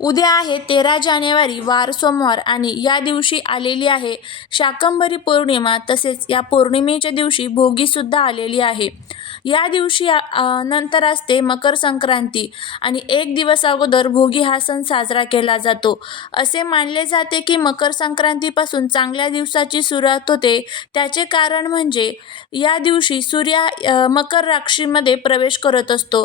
उद्या आहे तेरा जानेवारी वार सोमवार आणि या दिवशी आलेली आहे शाकंभरी पौर्णिमा. तसेच या पौर्णिमेच्या दिवशी भोगीसुद्धा आलेली आहे. या दिवशी नंतर असते मकर संक्रांती आणि एक दिवस अगोदर भोगी हा सण साजरा केला जातो. असे मानले जाते की मकर संक्रांतीपासून चांगल्या दिवसाची सुरुवात होते. त्याचे कारण म्हणजे या दिवशी सूर्य मकर राशीमध्ये प्रवेश करत असतो.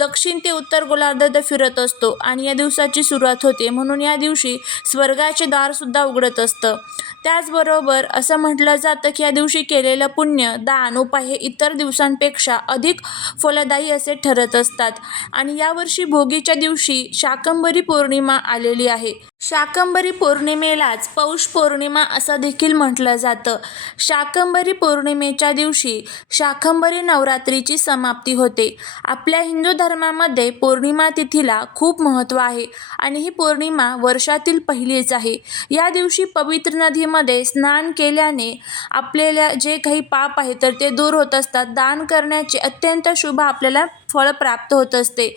दक्षिण ते उत्तर गोलार्धात फिरत असतो आणि या दिवसाची सुरुवात होते. म्हणून या दिवशी स्वर्गाचे दारसुद्धा उघडत असतं. त्याचबरोबर असं म्हटलं जातं की या दिवशी केलेलं पुण्य दान उपाय हे इतर दिवसांपेक्षा अधिक फलदायी असे ठरत असतात. आणि यावर्षी भोगीच्या दिवशी शाकंभरी पौर्णिमा आलेली आहे. शाकंभरी पौर्णिमेलाच पौष पौर्णिमा असं देखील म्हटलं जातं. शाकंभरी पौर्णिमेच्या दिवशी शाकंभरी नवरात्रीची समाप्ती होते. आपल्या हिंदू धर्मामध्ये पौर्णिमा तिथीला खूप महत्त्व आहे आणि ही पौर्णिमा वर्षातील पहिलीच आहे. या दिवशी पवित्र नदीमध्ये स्नान केल्याने आपल्याला जे काही पाप आहे तर ते दूर होत असतात. दान करण्याचे अत्यंत शुभ आपल्याला फळ प्राप्त होत असते.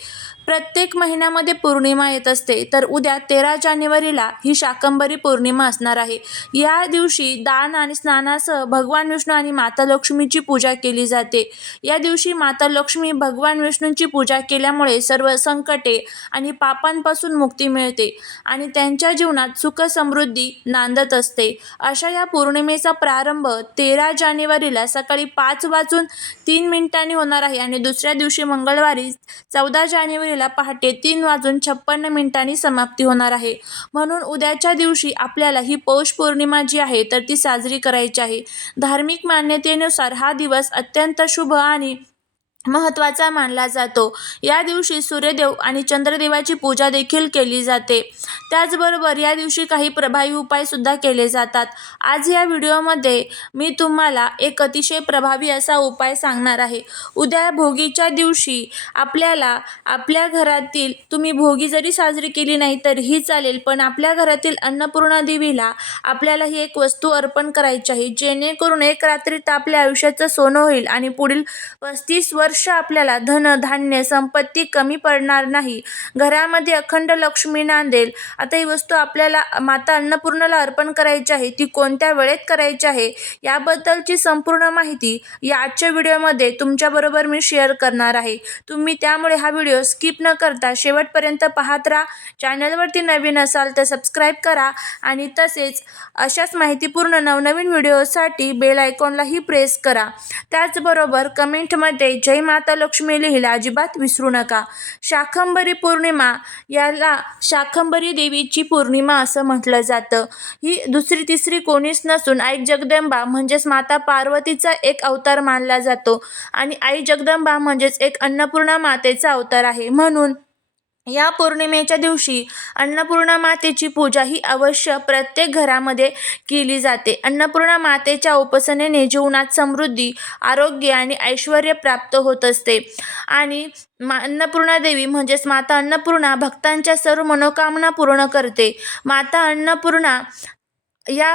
प्रत्येक महिन्यामध्ये पौर्णिमा येत असते तर उद्या तेरा जानेवारीला ही शाकंभरी पौर्णिमा असणार आहे. या दिवशी दान आणि स्नानासह भगवान विष्णू आणि माता लक्ष्मीची पूजा केली जाते. या दिवशी माता लक्ष्मी भगवान विष्णूंची पूजा केल्यामुळे सर्व संकटे आणि पापांपासून मुक्ती मिळते आणि त्यांच्या जीवनात सुख समृद्धी नांदत असते. अशा या पौर्णिमेचा प्रारंभ तेरा जानेवारीला सकाळी पाच वाजून तीन मिनिटांनी होणार आहे आणि दुसऱ्या दिवशी मंगळवारी चौदा जानेवारी जानेवारीला पहाटे तीन वाजून छप्पन्न मिनिटांनी समाप्ती होणार आहे. म्हणून उद्याच्या दिवशी आपल्याला ही पौष पौर्णिमा जी आहे तर ती साजरी करायची आहे. धार्मिक मान्यतेनुसार हा दिवस अत्यंत शुभ आणि महत्त्वाचा मानला जातो. या दिवशी सूर्यदेव आणि चंद्रदेवाची पूजा देखील केली जाते. त्याचबरोबर या दिवशी काही प्रभावी उपायसुद्धा केले जातात. आज या व्हिडिओमध्ये मी तुम्हाला एक अतिशय प्रभावी असा उपाय सांगणार आहे. उद्या भोगीच्या दिवशी आपल्याला आपल्या घरातील तुम्ही भोगी जरी साजरी केली नाही तरीही चालेल पण आपल्या घरातील अन्नपूर्णा देवीला आपल्याला ही एक वस्तू अर्पण करायची आहे. जेणेकरून एक रात्री तर आपल्या आयुष्याचं सोनं होईल आणि पुढील पस्तीस वर्ष आपल्याला धन धान्य संपत्ती कमी पडणार नाही. घरामध्ये अखंड लक्ष्मी नांदेल. आता ही वस्तू आपल्याला माता अन्नपूर्णाला अर्पण करायची आहे ती कोणत्या वेळेत करायची आहे याबद्दलची संपूर्ण माहिती या आजच्या व्हिडिओमध्ये तुमच्याबरोबर मी शेअर करणार आहे. तुम्ही त्यामुळे हा व्हिडिओ स्किप न करता शेवटपर्यंत पाहत राहा. चॅनलवरती नवीन असाल तर सबस्क्राईब करा आणि तसेच अशाच माहितीपूर्ण नवनवीन व्हिडिओसाठी बेल आयकॉनलाही प्रेस करा. त्याचबरोबर कमेंटमध्ये जय माता लक्ष्मी लिहिला अजिबात विसरू नका. शाकंभरी पौर्णिमा याला शाकंभरी देवीची पौर्णिमा असं म्हटलं जातं. ही दुसरी तिसरी कोणीच नसून आई जगदंबा म्हणजेच माता पार्वतीचा एक अवतार मानला जातो. आणि आई जगदंबा म्हणजेच एक अन्नपूर्णा मातेचा अवतार आहे. म्हणून या पौर्णिमेच्या दिवशी अन्नपूर्णा मातेची पूजा ही अवश्य प्रत्येक घरामध्ये केली जाते. अन्नपूर्णा मातेच्या उपासनेने जीवनात समृद्धी आरोग्य आणि ऐश्वर प्राप्त होत असते. आणि मा अन्नपूर्णा देवी म्हणजेच माता अन्नपूर्णा भक्तांच्या सर्व मनोकामना पूर्ण करते. माता अन्नपूर्णा या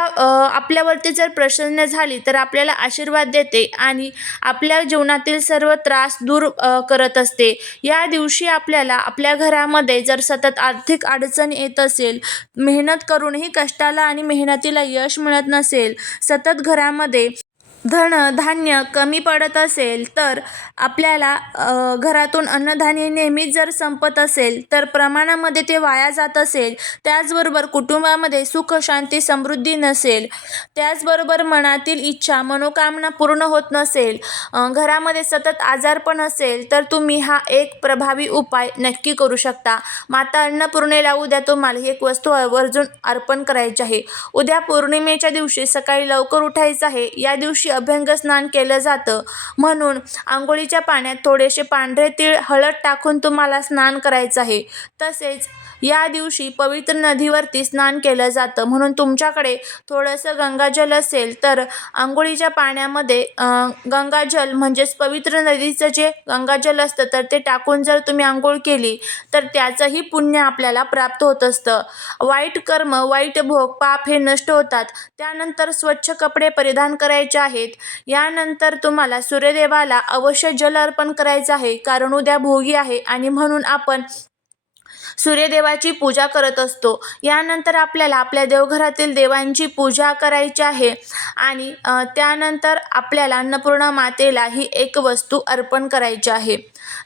आपल्यावरती जर प्रसन्न झाली तर आपल्याला आशीर्वाद देते आणि आपल्या जीवनातील सर्व त्रास दूर करत असते. या दिवशी आपल्याला आपल्या घरामध्ये जर सतत आर्थिक अडचण येत असेल मेहनत करूनही कष्टाला आणि मेहनतीला यश मिळत नसेल सतत घरामध्ये धन धान्य कमी पडत असेल तर आपल्याला घरातून अन्नधान्य नेहमीच जर संपत असेल तर प्रमाणामध्ये ते वाया जात असेल. त्याचबरोबर कुटुंबामध्ये सुख शांती समृद्धी नसेल. त्याचबरोबर मनातील इच्छा मनोकामना पूर्ण होत नसेल. घरामध्ये सतत आजारपण असेल तर तुम्ही हा एक प्रभावी उपाय नक्की करू शकता. माता अन्नपूर्णेला उद्या तुम्हाला ही एक वस्तू आवर्जून अर्पण करायची आहे. उद्या पौर्णिमेच्या दिवशी सकाळी लवकर उठायचं आहे. या दिवशी अभ्यंग स्नान केलं जातं. म्हणून आंघोळीच्या पाण्यात थोडेसे पांढरे तीळ हळद टाकून तुम्हाला स्नान करायचं आहे. तसेच या दिवशी पवित्र नदीवरती स्नान केलं जातं. म्हणून तुमच्याकडे थोडंसं गंगाजल असेल तर आंघोळीच्या पाण्यामध्ये गंगाजल म्हणजेच पवित्र नदीचं जे गंगाजल असतं तर ते टाकून जर तुम्ही आंघोळ केली तर त्याचंही पुण्य आपल्याला प्राप्त होत असतं. वाईट कर्म वाईट भोग पाप हे नष्ट होतात. त्यानंतर स्वच्छ कपडे परिधान करायचे आहेत यानंतर तुम्हाला सूर्यदेवाला अवश्य जल अर्पण करायचं आहे. कारण उद्या भोगी आहे आणि म्हणून आपण सूर्यदेवाची पूजा करत असतो. यानंतर आपल्याला आपल्या देवघरातील देवांची पूजा करायची आहे. आणि त्यानंतर आपल्याला अन्नपूर्णा मातेला ही एक वस्तू अर्पण करायची आहे.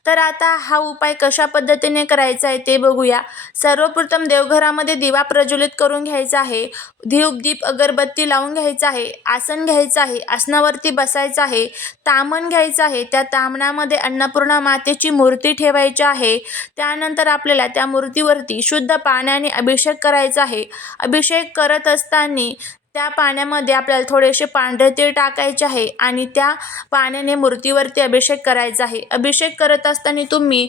तर आता हा उपाय कशा पद्धतीने करायचा आहे ते बघूया. सर्वप्रथम देवघरामध्ये दिवा प्रज्वलित करून घ्यायचा आहे. धीप दीप अगरबत्ती लावून घ्यायचं आहे. आसन घ्यायचं आहे. आसनावरती बसायचं आहे. तामण घ्यायचं आहे. त्या तामणामध्ये अन्नपूर्णा मातेची मूर्ती ठेवायची आहे. त्यानंतर आपल्याला त्या मूर्तीवरती शुद्ध पाण्याने अभिषेक करायचा आहे. अभिषेक करत असताना त्या पाण्यामध्ये आपल्याला थोडेसे पांढरे तीळ टाकायचे आहे आणि त्या पाण्याने मूर्तीवरती अभिषेक करायचा आहे. अभिषेक करत असताना तुम्ही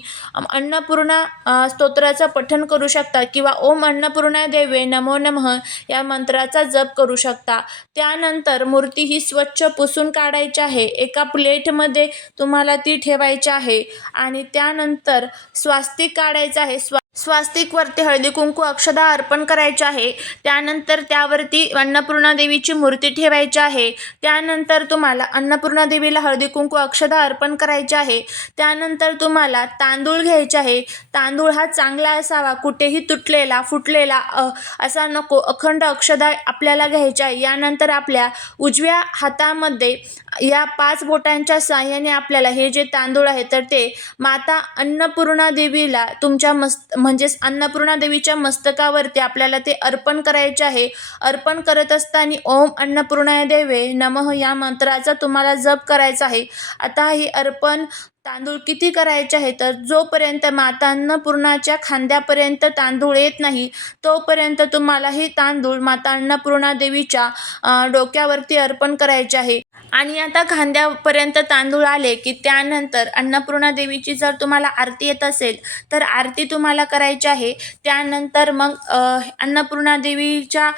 अन्नपूर्णा स्तोत्राचं पठण करू शकता किंवा ओम अन्नपूर्णा देवे नमो नमः या मंत्राचा जप करू शकता. त्यानंतर मूर्ती ही स्वच्छ पुसून काढायची आहे. एका प्लेटमध्ये तुम्हाला ती ठेवायची आहे आणि त्यानंतर स्वास्तिक काढायचं आहे. स्वा स्वास्तिकवरती हळदी कुंकू अक्षदा अर्पण करायचे आहे. त्यानंतर त्यावरती अन्नपूर्णा देवीची मूर्ती ठेवायची आहे. त्यानंतर तुम्हाला अन्नपूर्णा देवीला हळदी कुंकू अक्षदा अर्पण करायचे आहे. त्यानंतर तुम्हाला तांदूळ घ्यायचे आहे. तांदूळ हा चांगला असावा कुठेही तुटलेला फुटलेला असा नको अखंड अक्षदा आपल्याला घ्यायचा आहे. यानंतर आपल्या उजव्या हातामध्ये या पाच बोटांच्या साह्याने आपल्याला हे जे तांदूळ आहे तर ते माता अन्नपूर्णा देवीला तुमच्या मस्त म्हणजेच अन्नपूर्णा देवीच्या मस्तकावरती आपल्याला ते अर्पण करायचे आहे. अर्पण करत असताना ओम अन्नपूर्णा देवे नमः या मंत्राचा तुम्हाला जप करायचा आहे. आता हे अर्पण तांदूळ किती करायचे आहे तर जोपर्यंत माता अन्नपूर्णाच्या खांद्यापर्यंत तांदूळ येत नाही तोपर्यंत तुम्हाला हे तांदूळ माता अन्नपूर्णा देवीच्या डोक्यावरती अर्पण करायचे आहे. आणि आता खांद्यापर्यंत तांदूळ आले की त्यानंतर अन्नपूर्णा देवीची जर तुम्हाला आरती येत असेल तर आरती तुम्हाला करायची आहे. त्यानंतर मग अन्नपूर्णा देवीच्या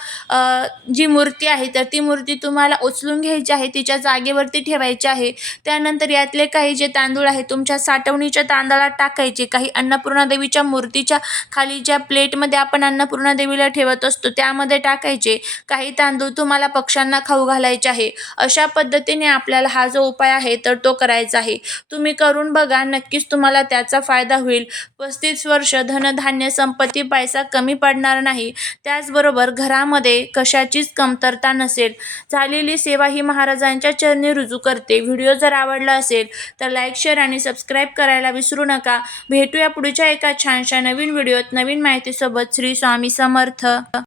जी मूर्ती आहे तर ती मूर्ती तुम्हाला उचलून घ्यायची आहे तिच्या जागेवरती ठेवायची आहे. त्यानंतर यातले काही जे तांदूळ आहे तुमच्या साठवणीच्या तांदळात टाकायचे. काही अन्नपूर्णा देवीच्या मूर्तीच्या खाली ज्या प्लेटमध्ये आपण अन्नपूर्णा देवीला ठेवत असतो त्यामध्ये टाकायचे. काही तांदूळ तुम्हाला पक्ष्यांना खाऊ घालायचे आहे. अशा पद्धती पद्धतीने आपल्याला हा जो उपाय आहे तर तो करायचा आहे. तुम्ही करून बघा नक्कीच तुम्हाला त्याचा फायदा होईल. पस्तीस वर्ष धनधान्य संपत्ती पैसा कमी पडणार नाही. त्याचबरोबर घरामध्ये कशाचीच कमतरता नसेल. झालेली सेवा ही महाराजांच्या चरणी रुजू करते. व्हिडिओ जर आवडला असेल तर लाईक शेअर आणि सबस्क्राईब करायला विसरू नका. भेटूया पुढच्या एका छानशा नवीन व्हिडिओत. नवीन माहितीसोबत श्री स्वामी समर्थ.